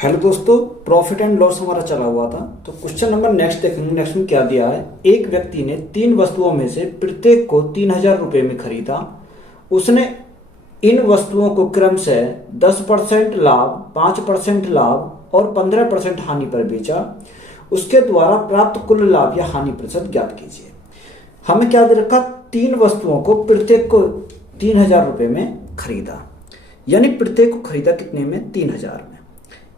Hello दोस्तों, profit and loss हमारा चला हुआ था। तो क्वेश्चन नंबर नेक्स्ट देखेंगे। नेक्स्ट में क्या दिया है, एक व्यक्ति ने 3 वस्तुओं में से प्रत्येक को 3,000 रुपये में खरीदा। उसने इन वस्तुओं को क्रम से 10% लाभ, 5% लाभ और 15% हानि पर बेचा। उसके द्वारा प्राप्त कुल लाभ या हानि प्रतिशत ज्ञात कीजिए। हमें क्या दे रखा, 3 वस्तुओं को प्रत्येक को 3,000 रुपये में खरीदा, यानी प्रत्येक को खरीदा कितने में, 3,000 में।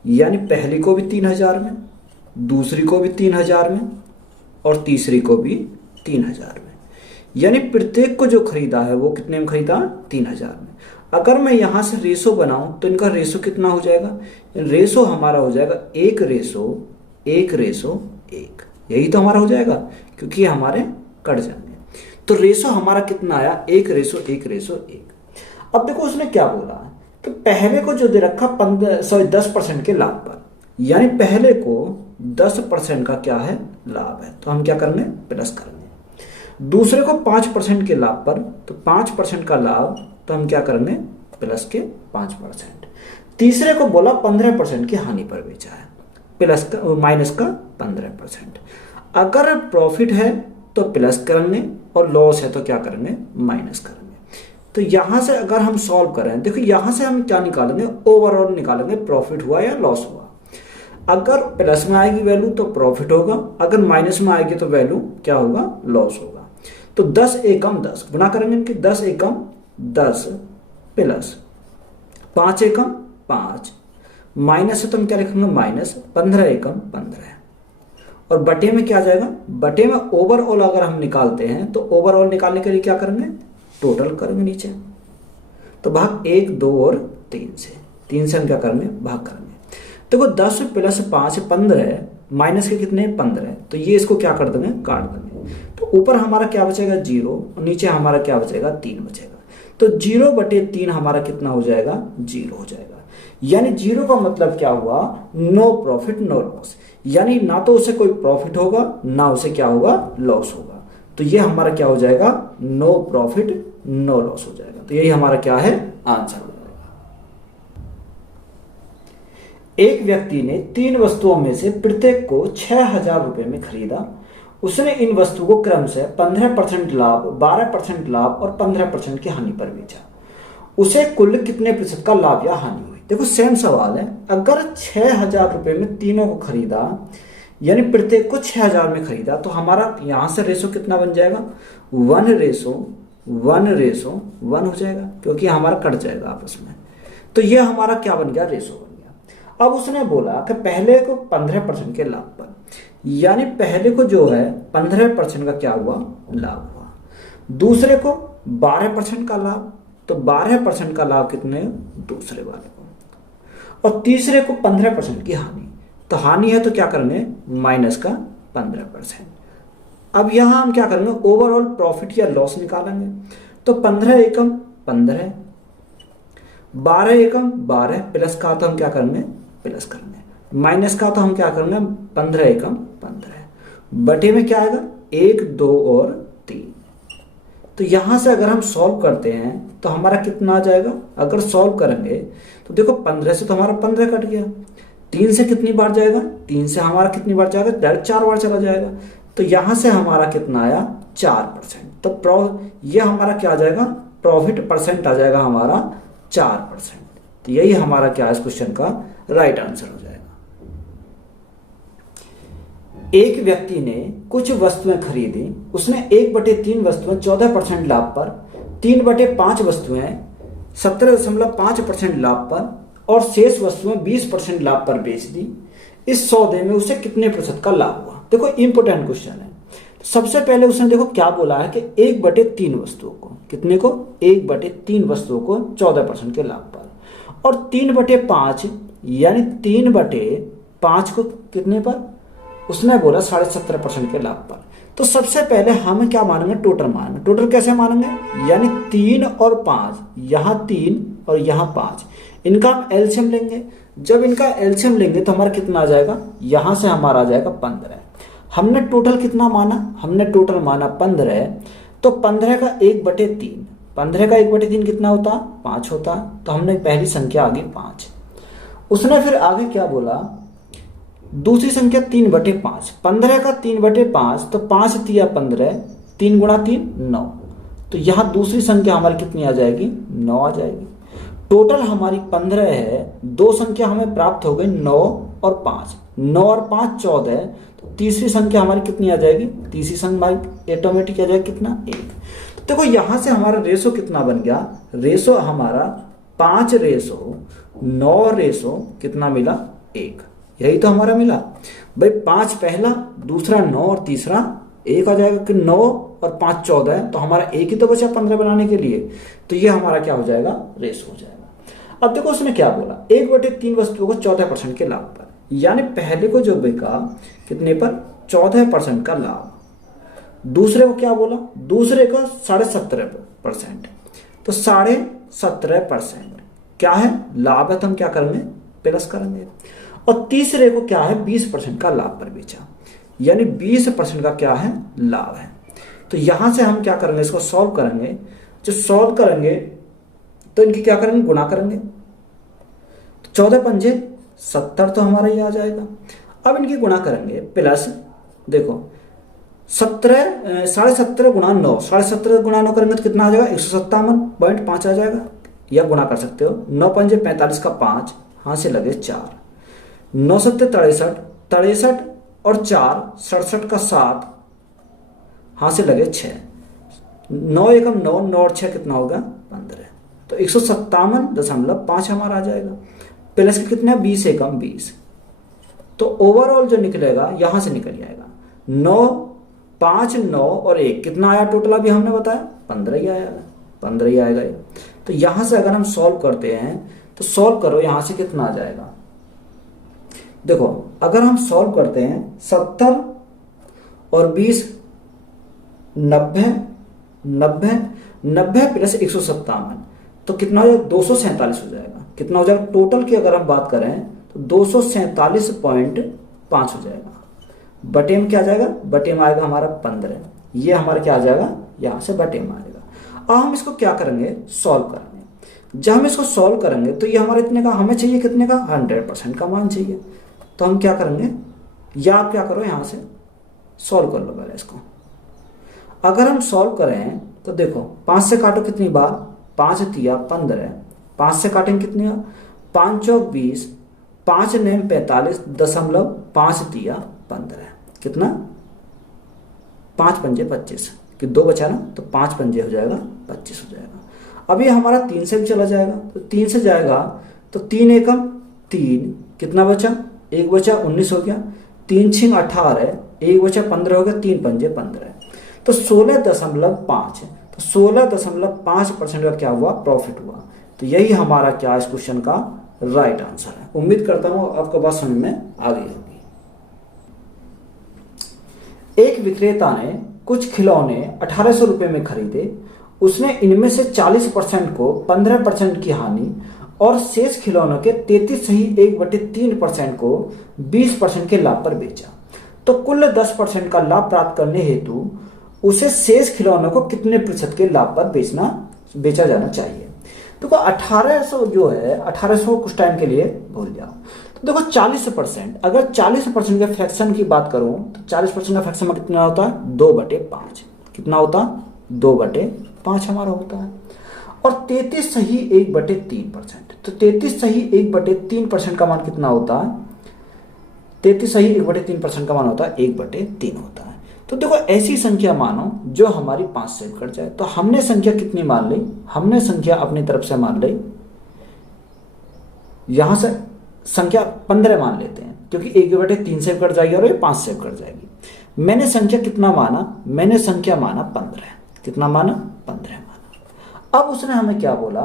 यानी पहली को भी 3,000 में, दूसरी को भी 3,000 में और तीसरी को भी 3,000 में। यानी प्रत्येक को जो खरीदा है वो कितने में खरीदा, 3,000 में। अगर मैं यहां से रेशो बनाऊं तो इनका रेशो कितना हो जाएगा, रेशो हमारा हो जाएगा 1:1:1। यही तो हमारा हो जाएगा, क्योंकि हमारे कट जाएंगे। तो रेशो हमारा कितना आया, 1:1:1। अब देखो उसने क्या बोला है कि पहले को जो दे रखा 10% के लाभ पर, यानी पहले को 10% का क्या है, लाभ है, तो हम क्या करेंगे, प्लस करेंगे। दूसरे को 5% के लाभ पर, तो 5% का लाभ, तो हम क्या करेंगे, प्लस के 5%। तीसरे को बोला 15% की हानि पर बेचा है, प्लस का माइनस का 15%। अगर प्रॉफिट है तो प्लस करेंगे और लॉस है तो क्या करेंगे, माइनस करेंगे। तो यहां से अगर हम सॉल्व करें, देखो यहां से हम क्या निकालेंगे, ओवरऑल निकालेंगे, प्रॉफिट हुआ या लॉस हुआ। अगर प्लस में आएगी वैल्यू तो प्रॉफिट होगा, अगर माइनस में आएगी तो वैल्यू क्या होगा, लॉस होगा। तो 10 एकम 10 गुना करेंगे इनके, 10 एकम 10 प्लस 5 एकम 5 माइनस है तो हम क्या लिखेंगे, माइनस 15 एकम 15। और बटे में क्या आ जाएगा, बटे में ओवरऑल अगर हम निकालते हैं तो ओवरऑल निकालने के लिए क्या करेंगे, टोटल करेंगे नीचे। तो भाग 1, 2 और 3 से, 3 से हम क्या करेंगे, भाग करेंगे। देखो 10 प्लस 5 15, माइनस के कितने 15, तो ये इसको क्या कर देंगे, काट देंगे। तो ऊपर हमारा क्या बचेगा 0 और नीचे हमारा क्या बचेगा, 3 बचेगा। तो 0/3 हमारा कितना हो जाएगा, 0 हो जाएगा। यानी 0 का मतलब क्या हुआ, नो प्रॉफिट नो लॉस, यानी ना तो उसे कोई प्रॉफिट होगा ना उसे क्या होगा, लॉस होगा। तो ये हमारा क्या हो जाएगा, नो प्रॉफिट नो लॉस हो जाएगा। तो यही हमारा क्या है, आंसर हो जाएगा। एक व्यक्ति ने 3 वस्तुओं में से प्रत्येक को 6,000 रुपये में खरीदा। उसने इन वस्तुओं को क्रम से 15% लाभ, 12% लाभ और 15% की हानि पर बेचा। उसे कुल कितने प्रतिशत का लाभ या हानि हुई। देखो सेम सवाल है, अगर 6,000 रुपये में तीनों को खरीदा, यानी प्रत्येक को 6,000 में खरीदा, तो हमारा यहां से रेशो कितना बन जाएगा, 1:1:1 हो जाएगा, क्योंकि हमारा कट जाएगा आपस में। तो ये हमारा क्या बन गया, रेशो बन गया। अब उसने बोला कि पहले को 15% के लाभ पर, यानी पहले को जो है 15% का क्या हुआ, लाभ हुआ। दूसरे को 12% का लाभ, तो 12% का लाभ कितने, दूसरे वाले को। और तीसरे को 15% की हानि, तो हानि है तो क्या करेंगे, माइनस का 15%। अब यहां हम क्या करेंगे, ओवरऑल प्रॉफिट या लॉस निकालेंगे। तो 15 एकम 15, 12 एकम 12, प्लस का तो हम क्या करेंगे, प्लस करेंगे, माइनस का तो हम क्या करेंगे, 15 एकम 15। बटे में क्या आएगा, 1, 2 और 3। तो यहां से अगर हम सॉल्व करते हैं तो हमारा कितना आ जाएगा, अगर सॉल्व करेंगे तो देखो 15 से तो हमारा 15 कट गया, 3 से कितनी बार जाएगा, 3 से हमारा कितनी बार जाएगा, डायरेक्ट 4 बार चला जाएगा। तो यहां से हमारा कितना आया, 4%। तो ये हमारा क्या आ जाएगा, प्रॉफिट परसेंट आ जाएगा हमारा 4%। तो यही हमारा क्या है, इस क्वेश्चन का राइट आंसर हो जाएगा। एक व्यक्ति ने कुछ वस्तुएं खरीदी। उसने 1/3 वस्तुएं 14% लाभ पर, 3/5 वस्तुएं 17.5% लाभ पर और शेष वस्तुएं 20% लाभ पर बेच दी। इस सौदे में उसे कितने प्रतिशत का लाभ हुआ। देखो इंपोर्टेंट क्वेश्चन है। तो सबसे पहले उसने देखो क्या बोला है कि 1/3 वस्तुओं को, कितने को, 1/3 वस्तुओं को 14% के लाभ पर, और 3/5 यानी 3/5 को कितने पर, उसने बोला 17.5% के लाभ पर। तो सबसे पहले हम क्या मानेंगे, टोटल मानेंगे। टोटल कैसे मानेंगे, यानी 3 और 5, यहां 3 और यहां 5, इनका हम एलसीएम लेंगे। जब इनका एलसीएम लेंगे तो हमारा कितना आ जाएगा, यहां से हमारा आ जाएगा 15। हमने टोटल कितना माना, हमने टोटल माना 15। तो 15 का 1/3, 15 का 1/3 कितना होता, 5 होता। तो हमने पहली संख्या आ गई 5। उसने फिर आगे क्या बोला, दूसरी संख्या 3/5, 15 का 3/5 तो 5 तिया 15, 3 गुणा 3 9। तो यहाँ दूसरी संख्या हमारी कितनी आ जाएगी, 9 आ जाएगी। टोटल हमारी 15 है, दो संख्या हमें प्राप्त हो गई 9 और 5, 9 और 5 14। तो तीसरी संख्या हमारी कितनी आ जाएगी, तीसरी संख्या ऑटोमेटिक आ जाएगी कितना, 1। तो देखो यहां से हमारा रेशो कितना बन गया, रेशो हमारा 5 रेशो 9 रेशो कितना मिला, 1। यही तो हमारा मिला भाई, 5 पहला, दूसरा 9 और तीसरा 1 आ जाएगा कि 9 और 5 14 है, तो हमारा 1 ही तो बचा 15 बनाने के लिए। तो ये हमारा क्या हो जाएगा, रेशो हो जाएगा। अब देखो उसने क्या बोला, 1/3 वस्तुओं को 14% के लाभ पर, यानी पहले को जो बिका कितने पर, 14% का लाभ। दूसरे को क्या बोला, दूसरे को 17.5%, तो 17.5% क्या है, लाभ है, तो हम क्या करेंगे, प्लस करेंगे। और तीसरे को क्या है, 20% का लाभ पर बेचा, यानी 20% का क्या है, लाभ है। तो यहां से हम क्या करेंगे, इसको सॉल्व करेंगे। जो सॉल्व करेंगे तो इनकी क्या करेंगे, गुणा करेंगे। तो 14 पंजे 70 तो हमारा ये आ जाएगा। अब इनकी गुणा करेंगे, प्लस देखो 17.5 गुणा 9, 17.5 गुणा 9 करेंगे तो कितना आ जाएगा, 157.5 आ जाएगा। या गुणा कर सकते हो, 9 पंजे 45 का 5, हाथ से लगे 4, 9 सत्ते 63, 63 और 4 67 का 7, हाथ से लगे 6, 9 एकम 9, 9 और 6 कितना होगा, 15। तो 157.5 हमारा आ जाएगा। प्लस के कितना, 20 एकम 20। तो ओवरऑल जो निकलेगा यहां से निकल जाएगा 9 5 9 और 1 कितना आया टोटल, अभी हमने बताया 15 ही आया, 15 ही आएगा ये। तो यहां से अगर हम सॉल्व करते हैं तो सॉल्व करो, यहां से कितना आ जाएगा, देखो अगर हम सॉल्व करते हैं 70 और 20 90 90 90 प्लस 157 तो कितना हो जाएगा, 247 हो जाएगा। कितना हो जाएगा टोटल की अगर हम बात करें तो 247.5 हो जाएगा। बटे में क्या आ जाएगा, बटे में आएगा हमारा 15, ये हमारा क्या आ जाएगा, यहां से बटे में आएगा। अब हम इसको क्या करेंगे, सॉल्व करेंगे। जब हम इसको सॉल्व करेंगे तो ये हमारे इतने का, हमें चाहिए कितने का, 100% का मान चाहिए। तो हम क्या करेंगे, या आप क्या करो, यहां से सॉल्व कर लो पहले इसको। अगर हम सॉल्व करें तो देखो 5 से काटो कितनी बार, 5 तिया 15, 5 से काटेंगे कितनी बार, 5 चौक 20, 5 9 45.5 तिया 15, कितना 5 पंजे 25, कि 2 बचा ना, तो 5 पंजे हो जाएगा 25 हो जाएगा। अभी हमारा 3 से भी चला जाएगा, तो 3 से जाएगा तो 3 एकम 3, कितना बचा, 1 बचा 19 हो गया, 3 छिंग 18, 1 बचा 15 हो गया, 3 पंजे 15, तो 16.5, तो 16.5% का क्या हुआ, प्रॉफिट हुआ। तो यही हमारा क्या इस क्वेश्चन का राइट आंसर है। उम्मीद करता हूं आपको बात समझ में आ गई होगी। एक विक्रेता ने कुछ खिलौने 1800 रुपए में खरीदे। उसने इनमें से 40% को 15% की हानि और शेष खिलौनों के 33.1/3% को 20% के लाभ पर बेचा। तो कुल 10% का लाभ प्राप्त करने हेतु उसे शेष खिलौनों को कितने प्रतिशत के लाभ पर बेचा जाना चाहिए। देखो 1800 जो है, 1800 कुछ टाइम के लिए भूल जाओ। तो देखो 40%, अगर 40% के फ्रैक्शन की बात करूं तो 40% का फ्रैक्शन में कितना होता है, 2/5। कितना होता, 2/5 हमारा होता है। और 33 सही 1/3%, तो 33 सही 1/3% का मान कितना होता है, 33 सही 1/3% का मान होता है 1/3 होता है। तो देखो ऐसी संख्या मानो जो हमारी 5 से कट जाए। तो हमने संख्या कितनी मान ली, हमने संख्या अपनी तरफ से मान ली, यहां से संख्या 15 मान लेते हैं क्योंकि 1/3 से कट जाएगी और ये 5 से कट जाएगी। मैंने संख्या कितना माना, मैंने संख्या माना 15। कितना माना, 15 माना। अब उसने हमें क्या बोला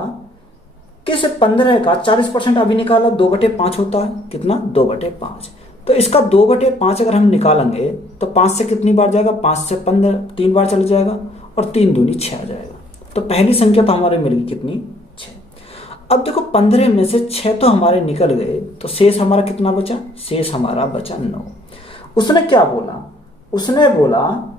कि इस 15 का 40% अभी निकाला, 2/5 होता है, कितना 2/5। तो इसका 2/5 अगर हम निकालेंगे तो 5 से कितनी बार जाएगा, 5 से 15 3 बार चले जाएगा और 3 दूनी 6 आ जाएगा। तो पहली संख्या तो हमारे मिल गई कितनी, 6। अब देखो 15 में से 6 तो हमारे निकल गए, तो शेष हमारा कितना बचा, शेष हमारा बचा 9। उसने क्या बोला, उसने बोला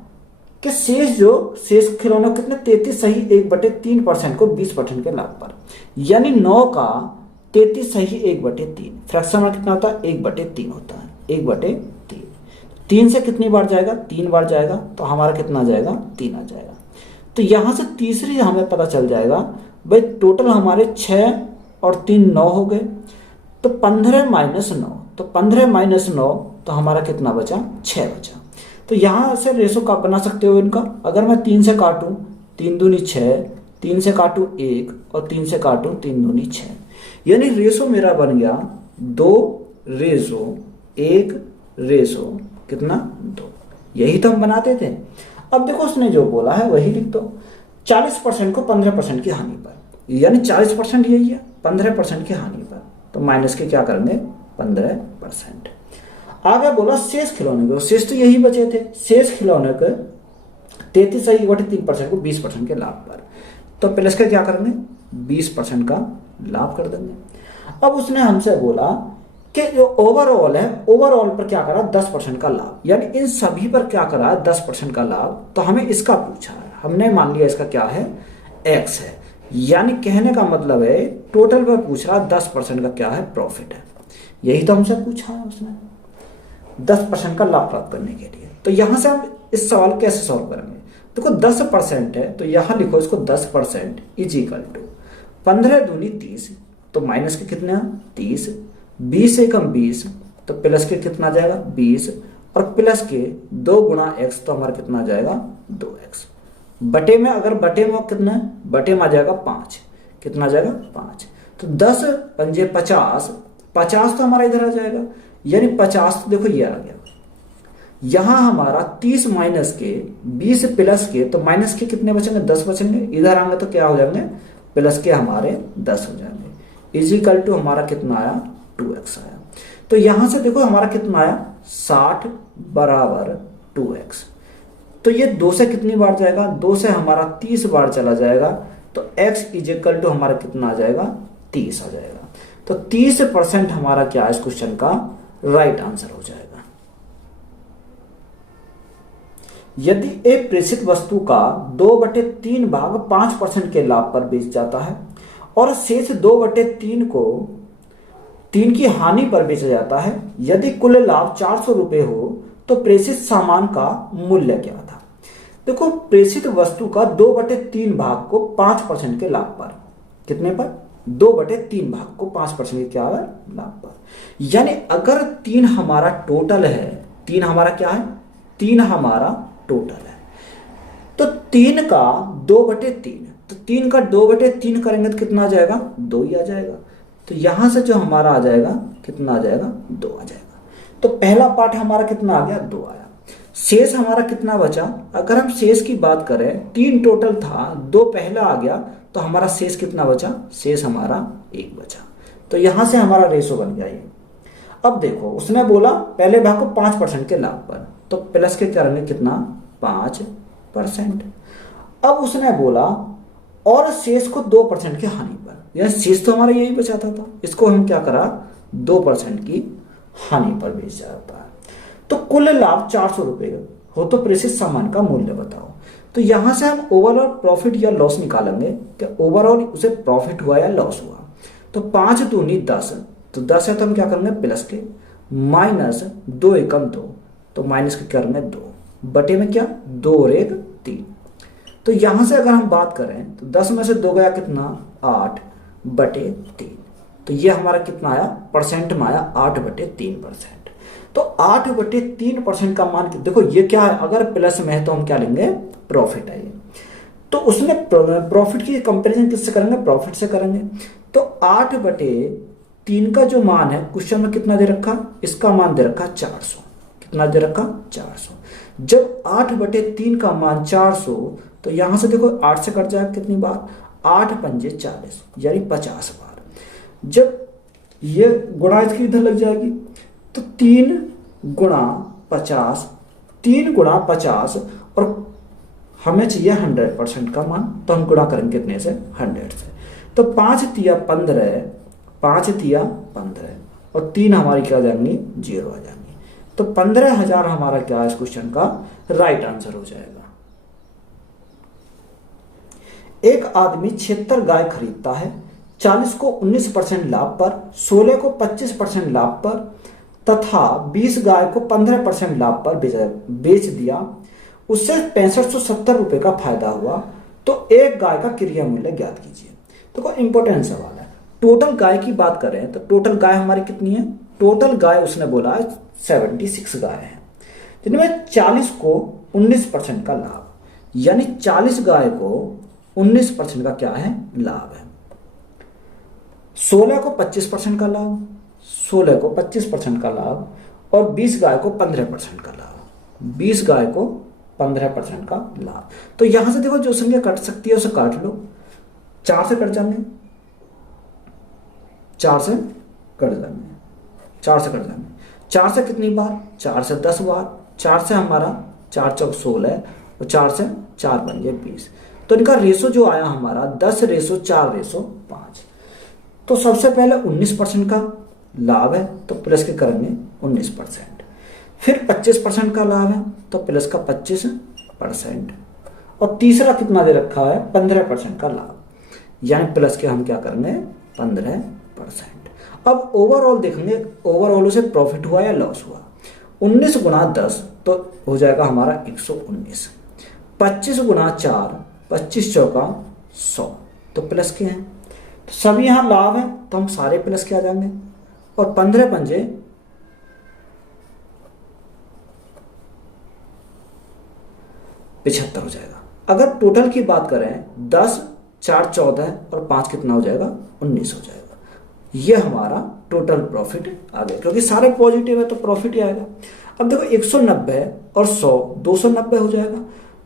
कि शेष खिलौनों कितने, 33 सही 1/3% को 20% के लाभ पर, यानी 9 का 33 सही 1/3। फ्रैक्शन में कितना होता है? 1/3 होता है, 1/3। 3 से कितनी बार जाएगा? 3 बार जाएगा, तो हमारा कितना आ जाएगा? 3 आ जाएगा। तो यहाँ से तीसरी हमें पता चल जाएगा भाई टोटल हमारे 6 और 3 9 हो गए, तो 15 माइनस 9, तो 15 माइनस 9 तो हमारा कितना बचा? 6 बचा। तो यहाँ से रेशो का बना सकते हो इनका। अगर मैं 3 से काटूं 3 दूनी 6, 3 से काटूं 1 और 3 से काटूं 3 दूनी 6, यानी रेशो मेरा बन गया 2:1 कितना? 2। यही तो हम बनाते थे। अब देखो उसने जो बोला है वही लिख दो। 40% को 15% की हानि पर, यानी 40% यही है, 15% की हानि पर, तो माइनस के क्या करेंगे? 15%। आगे बोला शेष खिलौने को, शेष तो यही बचे थे, शेष खिलौने को 33 सही 3% को 20% के लाभ पर, तो प्लस का क्या करेंगे? 20% का लाभ कर देंगे। अब उसने हमसे बोला कि जो ओवरऑल है, ओवरऑल पर क्या करा? 10% का लाभ, यानी इन सभी पर क्या करा? 10% का लाभ। तो हमें इसका पूछा है, हमने मान लिया इसका क्या है? x है, यानी कहने का मतलब है टोटल पर पूछ रहा 10% का क्या है? प्रॉफिट है। यही तो हमसे पूछा है उसने, 10% का लाभ प्राप्त करने के लिए। तो यहां से हम इस सवाल कैसे सॉल्व करेंगे? देखो 10% है, तो यहां लिखो इसको 10% इज इक्वल टू 15 दूनी 30, तो माइनस के कितना? 30, 20 से कम 20, तो प्लस के कितना जाएगा? 20, और प्लस के 2 गुणा x, तो हमारा कितना जाएगा? 2x। बटे में, अगर बटे में कितना है? बटे में आ जाएगा 5, कितना जाएगा? 5। तो 10 पंजे 50, 50 तो हमारा इधर आ जाएगा, यानी 50 तो देखो ये आ गया। यहां हमारा 30 माइनस के 20 प्लस के, तो माइनस के कितने बचेंगे? 10 बचेंगे। इधर आएंगे तो क्या हो जाएंगे? प्लस के हमारे 10 हो जाएंगे। इज इक्वल टू हमारा कितना आया? 2x आया। तो यहां से देखो हमारा कितना आया? 60 बराबर 2x। तो ये 2 से कितनी बार जाएगा? 2 से हमारा 30 बार चला जाएगा, तो x इज इक्वल टू हमारा कितना आ जाएगा? 30 आ जाएगा। तो 30% हमारा क्या है इस क्वेश्चन का? राइट आंसर हो जाएगा। यदि एक प्रेषित वस्तु का 2/3 भाग 5% के लाभ पर बेच जाता है और शेष 2/3 को 3 की हानि पर बेचा जाता है, यदि कुल लाभ 400 रुपये हो तो प्रेषित सामान का मूल्य क्या था? देखो प्रेषित वस्तु का 2/3 भाग को 5% के लाभ पर, कितने पर? 2/3 भाग को 5% के क्या है? लाभ पर। यानी अगर 3 हमारा टोटल है, 3 हमारा क्या है? 3 हमारा टोटल है, तो 3 का 2/3, तो 3 का 2/3 करेंगे तो कितना आ जाएगा? 2 ही आ जाएगा। तो यहां से जो हमारा आ जाएगा कितना आ जाएगा? 2 आ जाएगा। तो पहला पार्ट हमारा कितना आ गया? 2 आया। शेष हमारा कितना बचा? अगर हम शेष की बात करें, 3 टोटल था, 2 पहला आ गया, तो हमारा शेष कितना बचा? शेष हमारा 1 बचा। तो यहां से हमारा रेशो बन गया ये। अब देखो उसने बोला पहले भाग को 5% के लाभ पर, तो प्लस के करेंगे कितना? 5%। अब उसने बोला और शेष को 2% की हानि पर, यह शेष तो हमारा यही बचाता था, इसको हम क्या करा? 2% की हानि पर बेच जाता है। तो कुल लाभ 400 रुपये हो तो प्रेषित सामान का मूल्य बताओ। तो यहां से हम ओवरऑल प्रॉफिट या लॉस निकालेंगे कि ओवरऑल उसे प्रॉफिट हुआ या लॉस हुआ। तो 5 दूनी 10, तो 10 है तो हम क्या करेंगे? प्लस के, माइनस 2 एकम 2, तो माइनस के करेंगे 2, बटे में क्या? 2 और 1 3। तो यहां से अगर हम बात करें तो 10 में से 2 गया कितना? 8/3। तो ये हमारा कितना आया? परसेंट में आया 8/3%। तो 8/3% का मान देखो ये क्या है? अगर प्लस में है तो हम क्या लेंगे? प्रॉफिट है ये। तो उसने प्रॉफिट की कंपैरिजन किससे करेंगे? प्रॉफिट से करेंगे। तो 8/3 का जो मान है क्वेश्चन में कितना दे रखा? इसका मान दे रखा 400। कितना दे रखा? 400। जब 8/3 का मान 400, तो यहां से देखो 8 से कट जाएगा कितनी बार? 8 पंजे 40, यानी 50 बार। जब ये गुणा इसकी इधर लग जाएगी, तो 3 गुणा 50, 3 गुणा 50, और हमें चाहिए 100% का मान, तो हम गुणा करेंगे कितने से? 100 से। तो 5 तिया 15, 5 तिया 15, और 3 हमारी क्या जाएंगी? 0 आ जाएंगी। तो 15,000 हमारा क्या है इस क्वेश्चन का? राइट आंसर हो जाएगा। एक आदमी 76 गाय खरीदता है, 40 को 19% लाभ पर, 16 को 25% लाभ पर तथा 20 गाय को 15% लाभ पर बेच दिया, उससे 6570 रुपए का फायदा हुआ, तो एक गाय का क्रय मूल्य ज्ञात कीजिए। देखो इंपॉर्टेंट सवाल है। टोटल गाय की बात करें तो टोटल गाय हमारी कितनी है? टोटल गाय उसने बोला है 76 गाय है, जिनमें 40 को 19% का लाभ, यानी 40 गाय को 19% का क्या है? लाभ है। 16 को 25% का लाभ, 16 को 25% का लाभ और 20 गाय को 15% का लाभ, 20 गाय को 15% का लाभ। तो यहां से देखो जो संख्या कट सकती है उसे काट लो, 4 से कट जाएंगे, 4 से कट जाएंगे, 4 से कट जाएंगे। 4 से कितनी बार? 4 से 10 बार। 4 से हमारा 4 चौक 16 और 4 से 4 बन गए 20। तो इनका रेशो जो आया हमारा 10:4:5। तो सबसे पहले 19% का लाभ है तो प्लस के करेंगे 19%, फिर 25% का लाभ है तो प्लस का 25%, और तीसरा कितना दे रखा है? 15% का लाभ, यानी प्लस के हम क्या करेंगे? 15%। अब ओवरऑल देखेंगे, ओवरऑल से प्रॉफिट हुआ या लॉस हुआ। 19 गुणा 10 तो हो जाएगा हमारा 119, 25 गुणा 4 25 चौका 100, तो प्लस के हैं। तो सभी यहां लाभ है तो हम सारे प्लस के आ जाएंगे, और 15 पंजे 75 हो जाएगा। अगर टोटल की बात करें 10 4 14 और 5 कितना हो जाएगा? 19 हो जाएगा। ये हमारा टोटल प्रॉफिट आ गया, क्योंककि सारे पॉजिटिव है तो प्रॉफिट ही आएगा। अब देखो 190 और 100 290 हो जाएगा,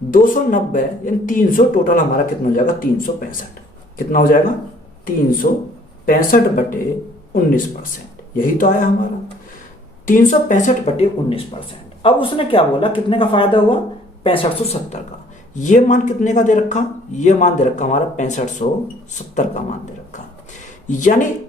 290 यानी 300, टोटल हमारा कितना हो जाएगा? 365। कितना हो जाएगा? 365/19%। यही तो आया हमारा 365/19%। अब उसने क्या बोला? कितने का फायदा हुआ? 6570 का। ये मान कितने का दे रखा? ये मान दे रखा हमारा 6570 का मान दे रखा, यानी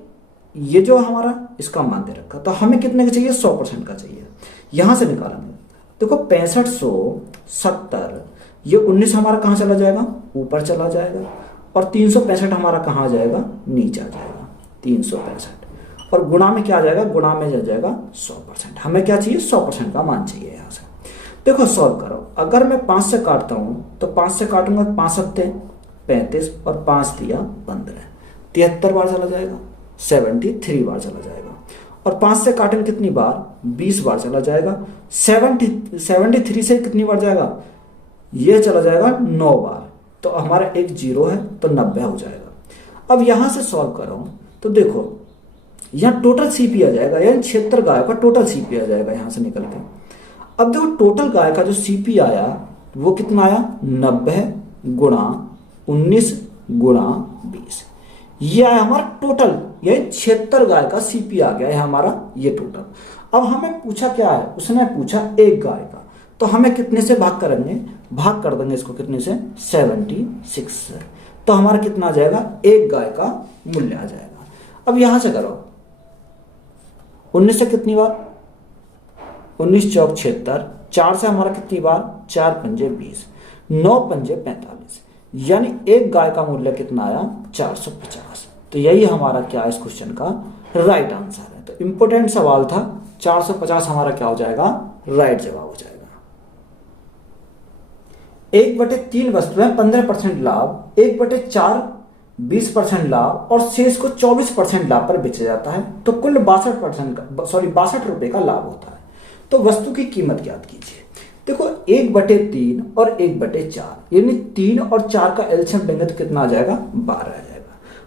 ये जो हमारा इसका मान दे रखा। तो हमें कितने का चाहिए? 100% का चाहिए। यहां से निकालेंगे, देखो 6570, ये 19 हमारा कहां चला जाएगा? ऊपर चला जाएगा, और 365 हमारा कहां आ जाएगा? नीचे आ जाएगा 365, और गुणा में क्या आ जाएगा? गुणा में जा जाएगा 100%। हमें क्या चाहिए? 100% का मान चाहिए। यहां से देखो सॉल्व करो। अगर मैं 5 से काटता हूं तो 5 से काटूंगा 5 सत्ते 35 और 5 दिया 15, 73 बार चला जाएगा, 73 बार चला जाएगा। और 5 से काटेंगे कितनी बार? 20 बार चला जाएगा। 73 से कितनी बार जाएगा? ये चला जाएगा 9 बार, तो हमारा एक 0 है तो 90 हो जाएगा। अब यहां से सॉल्व करो तो देखो यहां टोटल सीपी आ जाएगा, यानी 76 गाय का टोटल सीपी आ जाएगा यहां से निकल के। अब देखो टोटल गाय का जो सीपी आया वो कितना आया? 90 गुणा 19 गुणा 20, ये आया हमारा टोटल, ये 76 गाय का सीपी आ गया है हमारा ये टोटल। अब हमें पूछा क्या है? उसने पूछा एक गाय का, तो हमें कितने से भाग करेंगे? भाग कर देंगे इसको कितने से? 76 से, तो हमारा कितना आ जाएगा? एक गाय का मूल्य आ जाएगा। अब यहां से करो 19 से कितनी बार? 19 चौक 76, 4 से हमारा कितनी बार? 4 पंजे 20, 9 पंजे 45, यानी एक गाय का मूल्य कितना आया? 450। तो यही हमारा क्या है इस क्वेश्चन का राइट आंसर है। तो इंपोर्टेंट सवाल था, 450 हमारा क्या हो जाएगा? राइट जवाब हो जाएगा। 1/3 वस्तुएं 15% लाभ, 1/4 20% लाभ और शेष को 24% लाभ पर बेचा जाता है, तो कुल 62 रुपए का लाभ होता है। तो वस्तु की कीमत ज्ञात कीजिए। देखो 1/3 और 1/4, यानी 3 और 4 का एलसीएम लेंगे तो कितना आ जाएगा? 12 आ जाएगा।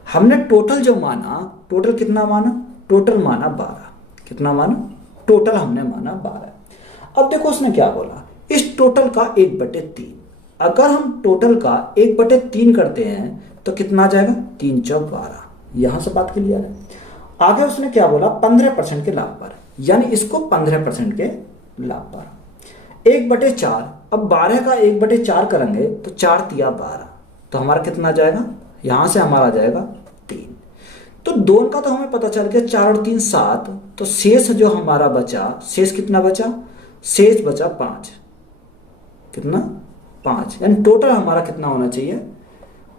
हमने टोटल जो माना, टोटल कितना माना? टोटल माना 12। कितना माना? टोटल हमने माना 12। अब देखो उसने क्या बोला? इस टोटल का 1/3, अगर हम टोटल का 1/3 करते हैं तो कितना आ जाएगा? 3 चौक 12। यहां से बात क्लियर है। आगे उसने क्या बोला? 15% के लाभ पर, यानी इसको 15% के लाभ पर 1/4। अब 12 का 1/4 करेंगे तो 4 तिया 12, तो हमारा कितना जाएगा? यहां से हमारा जाएगा 3। तो 2 का तो हमें पता चल गया, 4 और 3 7, तो शेष जो हमारा बचा, शेष कितना बचा? शेष बचा 5। कितना? 5, यानी टोटल हमारा कितना होना चाहिए?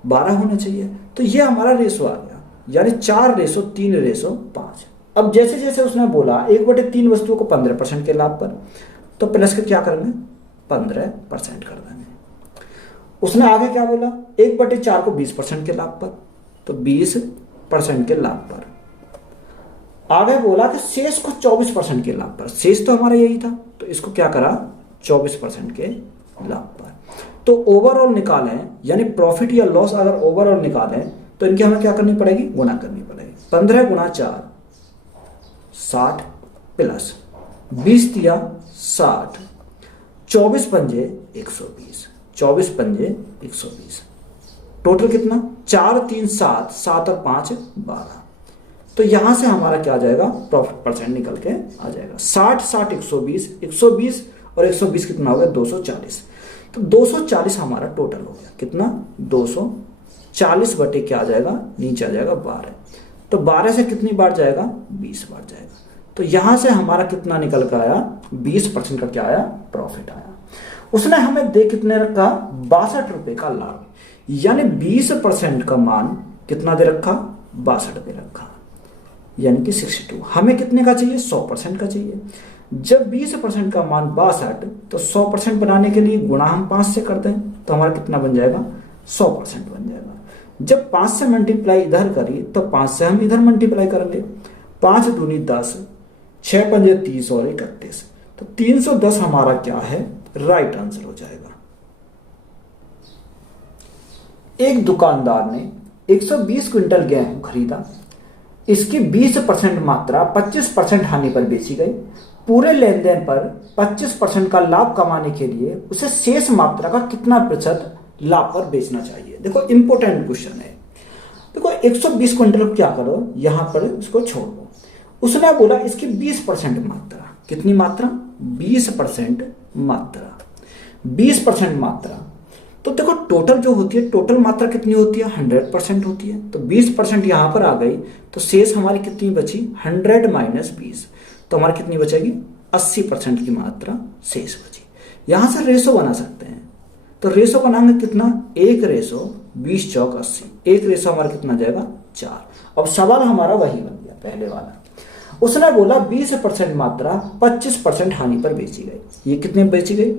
12 होना चाहिए। तो ये हमारा रेशो आ गया। यानी 4:3:5। अब जैसे जैसे उसने बोला 1/3 वस्तुओं को 15% के लाभ पर, तो प्लस के क्या करेंगे 15% कर देंगे। उसने आगे क्या बोला 1/4 को 20% के लाभ पर, तो 20% के लाभ पर। आगे बोला कि शेष को 24% के लाभ पर, शेष तो हमारा यही था, तो इसको क्या करा 24% के लाभ पर। तो ओवरऑल निकालें, यानी प्रॉफिट या लॉस अगर ओवरऑल निकालें तो इनकी हमें क्या करनी पड़ेगी, गुणा करनी पड़ेगी। 15 × 4 60 प्लस 20 दिया 60, 24 पंजे 120, 24 पंजे 120, टोटल कितना 4 3 7, 7 और 5 12। तो यहां से हमारा क्या आ जाएगा प्रॉफिट परसेंट निकल के आ जाएगा 60 60 120, 120 और 120 कितना हो गया 240। तो 240 हमारा टोटल हो गया, कितना 240 बटे क्या आ जाएगा नीचे आ जाएगा 12। तो 12 से कितनी बार जाएगा 20 बार जाएगा। तो यहां से हमारा कितना निकल कर आया 20% का क्या आया प्रॉफिट आया। उसने हमें दे कितने रखा 62 रुपए का लाभ, यानी 20% का मान कितना दे रखा 62 दे रखा, यानी कि 62। हमें कितने का चाहिए 100% का चाहिए। जब 20% का मान 62, तो 100% बनाने के लिए गुणा हम 5 से करते हैं, तो हमारा कितना बन जाएगा 100% बन जाएगा। जब 5 से मल्टीप्लाई इधर करिए तो 5 से हम इधर मल्टीप्लाई करेंगे, 5 दूनी 10, 6 पंजे 30 और 31, तो 310 हमारा क्या है राइट आंसर हो जाएगा। एक दुकानदार ने 120 क्विंटल गेहूं खरीदा, इसकी 20% मात्रा 25% हानि पर बेची गई। पूरे लेन देन पर 25% का लाभ कमाने के लिए उसे शेष मात्रा का कितना प्रतिशत लाभ पर बेचना चाहिए। देखो इंपॉर्टेंट क्वेश्चन है। देखो 120 क्विंटल क्या करो यहां पर इसको छोड़ दो। उसने बोला इसकी 20% मात्रा, कितनी मात्रा 20% मात्रा, 20% मात्रा। तो देखो टोटल जो होती है टोटल मात्रा कितनी होती है 100% होती है। तो 20% यहां पर आ गई, तो शेष हमारी कितनी बची 100 माइनस 20, तो हमारी कितनी बचेगी 80% की मात्रा शेष बची। यहां से रेशो बना सकते हैं, तो रेशो बनाएंगे कितना 1:20 चौक 80, 1 रेशो हमारा कितना जाएगा 4। अब सवाल हमारा वही बन गया पहले वाला। उसने बोला 20% मात्रा 25% हानि पर बेची गई। ये कितने बेची गई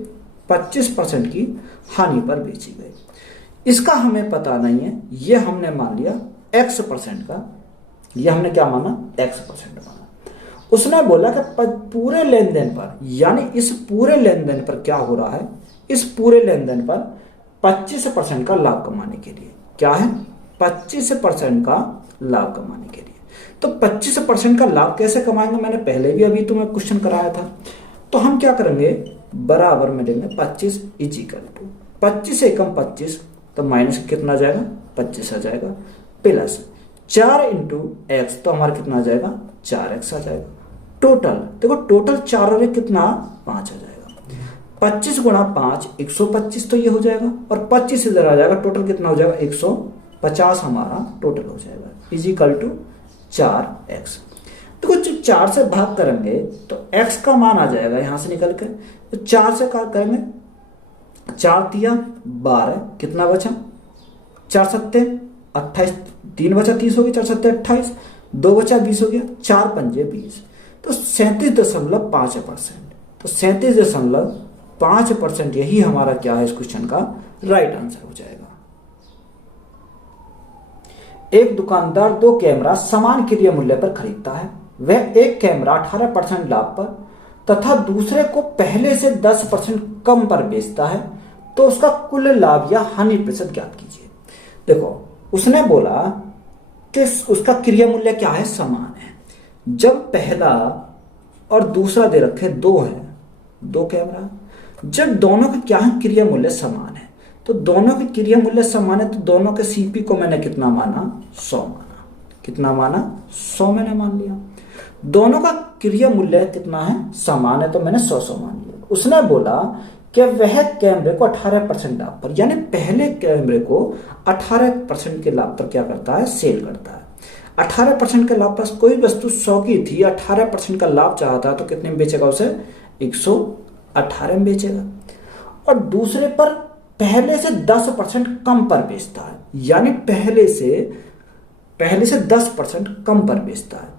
25% की हानि पर बेची गई। इसका हमें पता नहीं है, ये हमने मान लिया x% का, ये हमने क्या माना x% माना। उसने बोला कि पूरे लेन देन पर, यानी इस पूरे लेन देन पर क्या हो रहा है, इस पूरे लेन देन पर 25% का लाभ कमाने के लिए क्या है 25% का लाभ कमाने के लिए। तो 25% का लाभ कैसे कमाएंगे, मैंने पहले भी अभी तुम्हें क्वेश्चन कराया था। तो हम क्या करेंगे बराबर में लेंगे 25 इक्वल टू 25 से कम 25, तो माइनस कितना जाएगा 25 आ जाएगा, प्लस 4 इंटू एक्स, तो हमारा कितना आ जाएगा 4x आ जाएगा। टोटल देखो टोटल 4 और 1 कितना 5 आ जाएगा। 25 गुणा 5 125, तो ये हो जाएगा, और 25 इधर आ जाएगा, टोटल कितना हो जाएगा 150 हमारा टोटल हो जाएगा, इक्वल टू 4x। देखो जब 4 से भाग करेंगे तो x का मान आ जाएगा यहां से निकल के, तो 4 से क्या करेंगे 4 तिया 12, कितना बचा 4 सत्ते 28, 3 बचा 30 हो गया, 4 सत्ते 28, 2 बचा 20 हो गया, 4 पंजे 20, तो 37.5%। तो 37.5% यही हमारा क्या है इस क्वेश्चन का राइट आंसर हो जाएगा। एक दुकानदार 2 कैमरा समान क्रय मूल्य पर खरीदता है। वह एक कैमरा 18% लाभ पर तथा दूसरे को पहले से 10% कम पर बेचता है, तो उसका कुल लाभ या हानि प्रतिशत ज्ञात कीजिए। देखो उसने बोला कि उसका क्रय मूल्य क्या है समान है। जब पहला और दूसरा दे रखे 2 है, 2 कैमरा, जब दोनों के क्या है क्रय मूल्य समान है, तो दोनों के क्रय मूल्य समान है, तो दोनों के सीपी को मैंने कितना माना 100 माना, कितना माना 100 मैंने मान लिया। दोनों का क्रय मूल्य कितना है समान है, तो मैंने 100 मान लिया। उसने बोला कि वह कैमरे को 18% लाभ पर, यानी पहले कैमरे को 18% के लाभ पर क्या करता है सेल करता है। 18% के लाभ पर कोई वस्तु 100 की थी, 18% का लाभ चाहता है, तो कितने में बेचेगा उसे 118 में बेचेगा। और दूसरे पर पहले से 10% कम पर बेचता है, यानी पहले से पहले से 10% कम पर बेचता है।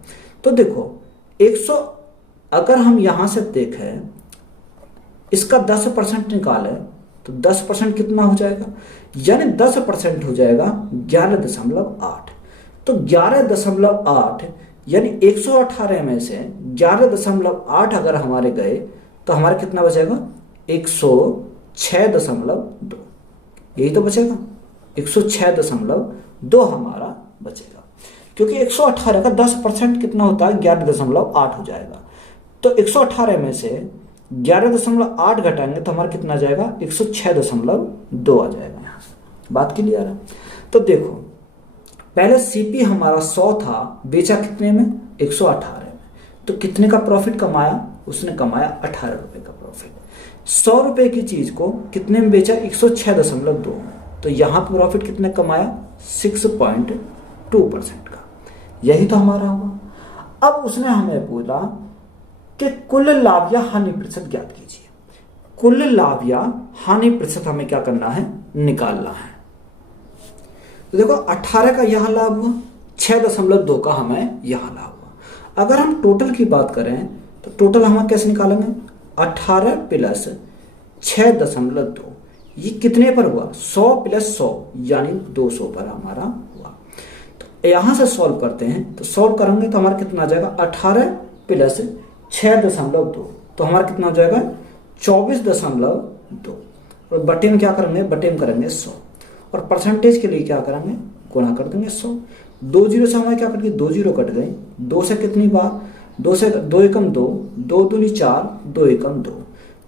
तो देखो 100, अगर हम यहां से देखें इसका 10% निकालें तो 10% कितना हो जाएगा, यानी 10% हो जाएगा 11.8। तो 11.8 यानी 118 में से 11.8 अगर हमारे गए तो हमारा कितना बचेगा 106.2, यही तो बचेगा 106.2 हमारा बचेगा, क्योंकि 118 का 10% कितना होता है 11.8 हो जाएगा। तो 118 में से 11.8 घटाएंगे तो हमारा कितना आ जाएगा 106.2 आ जाएगा। यहाँ से बात क्लियर है। तो देखो पहले सीपी हमारा 100 था, बेचा कितने में 118 में, तो कितने का प्रॉफिट कमाया, उसने कमाया 18 रुपए का प्रॉफिट। 100 रुपए की चीज को कितने में बेचा 106.2 में, तो यहाँ पर प्रॉफिट कितने कमाया 6.2% का, यही तो हमारा हुआ। अब उसने हमें बोला कि कुल लाभ या हानि प्रतिशत ज्ञात कीजिए। कुल लाभ या हानि प्रतिशत हमें क्या करना है, निकालना है। तो देखो 18 का यह लाभ हुआ, 6.2 का हमें यह लाभ हुआ। अगर हम टोटल की बात करें तो टोटल हम कैसे निकालेंगे, 18 प्लस 6.2 ये कितने पर हुआ 100 प्लस 100 यानी 200 पर हमारा हुआ। तो यहां से सॉल्व करते हैं, तो सॉल्व करेंगे तो हमारा कितना आ जाएगा 18 प्लस 6.2, तो हमारा कितना हो जाएगा 24.2। और बटे में क्या करेंगे, बटे में करेंगे 100, और परसेंटेज के लिए क्या करेंगे गुणा कर देंगे 100। 2 जीरो से हमारे क्या कट गए, 2 जीरो कट गए, 2 से कितनी बार 2 से 2 एकम 2, 2 दूनी 4, 2 एकम 2,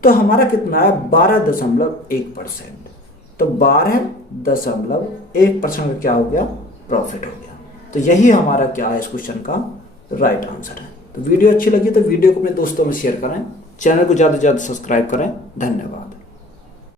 तो हमारा कितना है 12.1%। तो 12.1% का क्या हो गया, प्रॉफिट हो गया। तो यही हमारा क्या है इस क्वेश्चन का राइट आंसर है। तो वीडियो अच्छी लगी तो वीडियो को अपने दोस्तों में शेयर करें, चैनल को ज़्यादा से ज़्यादा सब्सक्राइब करें। धन्यवाद।